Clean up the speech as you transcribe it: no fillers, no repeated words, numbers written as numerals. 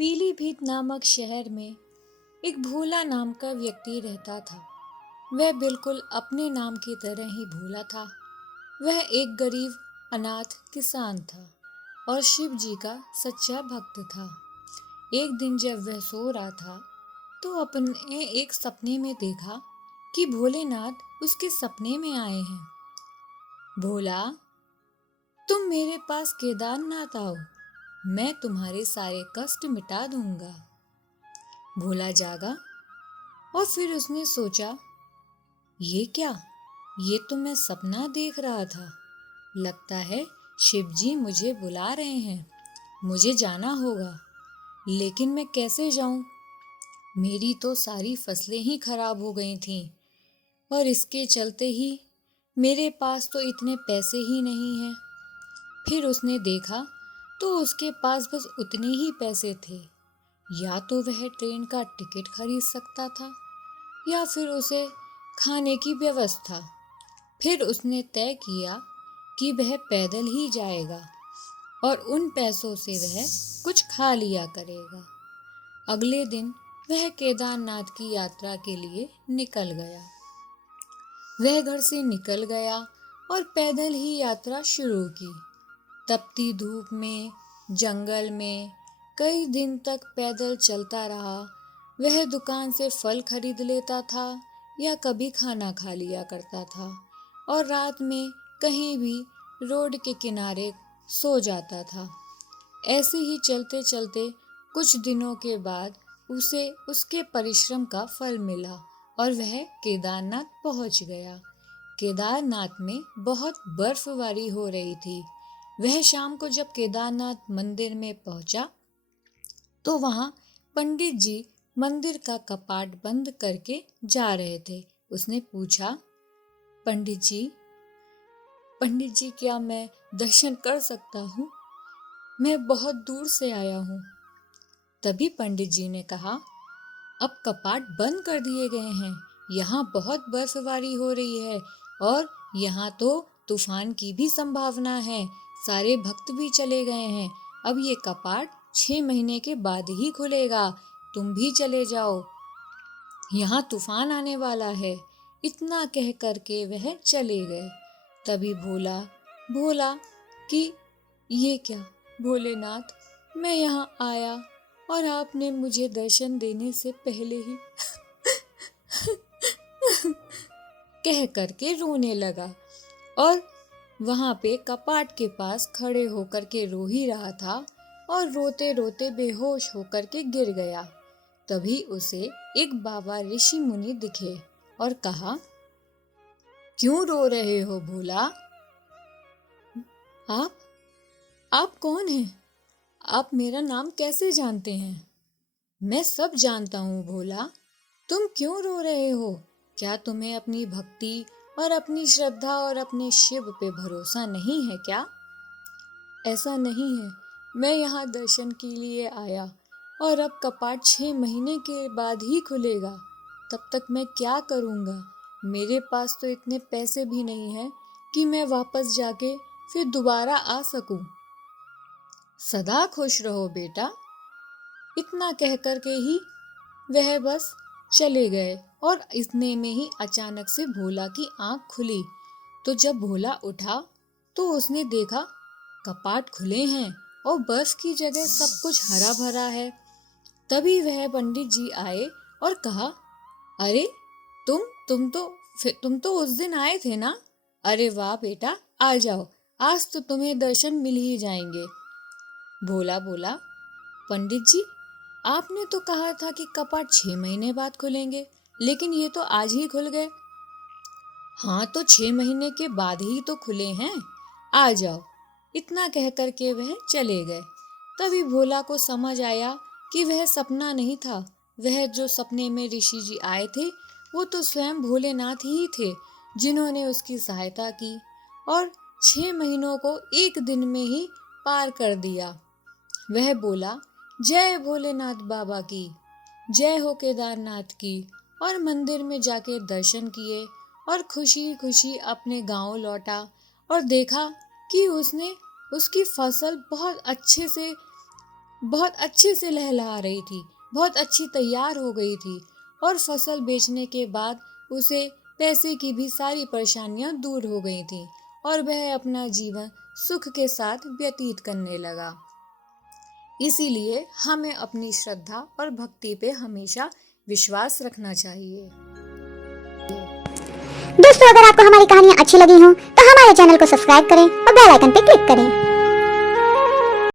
पीलीभीत नामक शहर में एक भोला नाम का व्यक्ति रहता था। वह बिल्कुल अपने नाम की तरह ही भोला था। वह एक गरीब अनाथ किसान था और शिव जी का सच्चा भक्त था। एक दिन जब वह सो रहा था तो अपने एक सपने में देखा कि भोलेनाथ उसके सपने में आए हैं। भोला, तुम मेरे पास केदारनाथ आओ, मैं तुम्हारे सारे कष्ट मिटा दूंगा। भोला जागा और फिर उसने सोचा, ये क्या? ये तो मैं सपना देख रहा था। लगता है शिव जी मुझे बुला रहे हैं। मुझे जाना होगा, लेकिन मैं कैसे जाऊं? मेरी तो सारी फसलें ही खराब हो गई थीं और इसके चलते ही मेरे पास तो इतने पैसे ही नहीं हैं। फिर उसने देखा तो उसके पास बस उतने ही पैसे थे। या तो वह ट्रेन का टिकट खरीद सकता था या फिर उसे खाने की व्यवस्था। फिर उसने तय किया कि वह पैदल ही जाएगा और उन पैसों से वह कुछ खा लिया करेगा। अगले दिन वह केदारनाथ की यात्रा के लिए निकल गया। वह घर से निकल गया और पैदल ही यात्रा शुरू की। तपती धूप में, जंगल में कई दिन तक पैदल चलता रहा। वह दुकान से फल खरीद लेता था या कभी खाना खा लिया करता था और रात में कहीं भी रोड के किनारे सो जाता था। ऐसे ही चलते चलते कुछ दिनों के बाद उसे उसके परिश्रम का फल मिला और वह केदारनाथ पहुंच गया। केदारनाथ में बहुत बर्फबारी हो रही थी। वह शाम को जब केदारनाथ मंदिर में पहुंचा तो वहां पंडित जी मंदिर का कपाट बंद करके जा रहे थे। उसने पूछा, पंडित जी, क्या मैं दर्शन कर सकता हूँ? मैं बहुत दूर से आया हूँ। तभी पंडित जी ने कहा, अब कपाट बंद कर दिए गए हैं। यहाँ बहुत बर्फबारी हो रही है और यहाँ तो तूफान की भी संभावना है। सारे भक्त भी चले गए हैं। अब ये कपाट 6 महीने के बाद ही खुलेगा। तुम भी चले जाओ, यहाँ तूफान आने वाला है। इतना कह करके वह चले गए। तभी भोला भोला कि ये क्या भोलेनाथ, मैं यहाँ आया और आपने मुझे दर्शन देने से पहले ही कह करके रोने लगा और वहां पे कपाट के पास खड़े होकर के रो ही रहा था और रोते रोते बेहोश होकर के गिर गया। तभी उसे एक बाबा ऋषि मुनि दिखे और कहा, क्यों रो रहे हो भोला? आप आप कौन हैं? आप मेरा नाम कैसे जानते हैं? मैं सब जानता हूँ भोला। तुम क्यों रो रहे हो? क्या तुम्हें अपनी भक्ति और अपनी श्रद्धा और अपने शिव पे भरोसा नहीं है क्या? ऐसा नहीं है। मैं यहाँ दर्शन के लिए आया और अब कपाट 6 महीने के बाद ही खुलेगा। तब तक मैं क्या करूँगा? मेरे पास तो इतने पैसे भी नहीं हैं कि मैं वापस जाके फिर दोबारा आ सकूं। सदा खुश रहो बेटा। इतना कह कर के ही वह बस चले गए और इतने में ही अचानक से भोला की आंख खुली। तो जब भोला उठा तो उसने देखा कपाट खुले हैं और बर्फ की जगह सब कुछ हरा भरा है। तभी वह पंडित जी आए और कहा, अरे तुम तो उस दिन आए थे ना? अरे वाह बेटा, आ जाओ, आज तो तुम्हें दर्शन मिल ही जाएंगे। भोला बोला, पंडित जी, आपने तो कहा था कि कपाट 6 महीने बाद खुलेंगे, लेकिन ये तो आज ही खुल गए। हाँ तो 6 महीने के बाद ही तो खुले हैं, आ जाओ। इतना कह कर के वह चले गए। तभी भोला को समझ आया कि वह सपना नहीं था। वह जो सपने में ऋषि जी आए थे वो तो स्वयं भोलेनाथ ही थे, जिन्होंने उसकी सहायता की और 6 महीनों को एक दिन में ही पार कर दिया। वह बोला, जय भोलेनाथ बाबा की, जय हो केदारनाथ की, और मंदिर में जाके दर्शन किए और खुशी खुशी अपने गांव लौटा और देखा कि उसकी फसल बहुत अच्छे से बहुत अच्छे से लहलहा रही थी, बहुत अच्छी तैयार हो गई थी और फसल बेचने के बाद उसे पैसे की भी सारी परेशानियां दूर हो गई थीं और वह अपना जीवन सुख के साथ व्यतीत करने लगा। इसीलिए हमें अपनी श्रद्धा और भक्ति पे हमेशा विश्वास रखना चाहिए। दोस्तों, अगर आपको हमारी कहानियाँ अच्छी लगी हो तो हमारे चैनल को सब्सक्राइब करें और बेल आइकन पे क्लिक करें।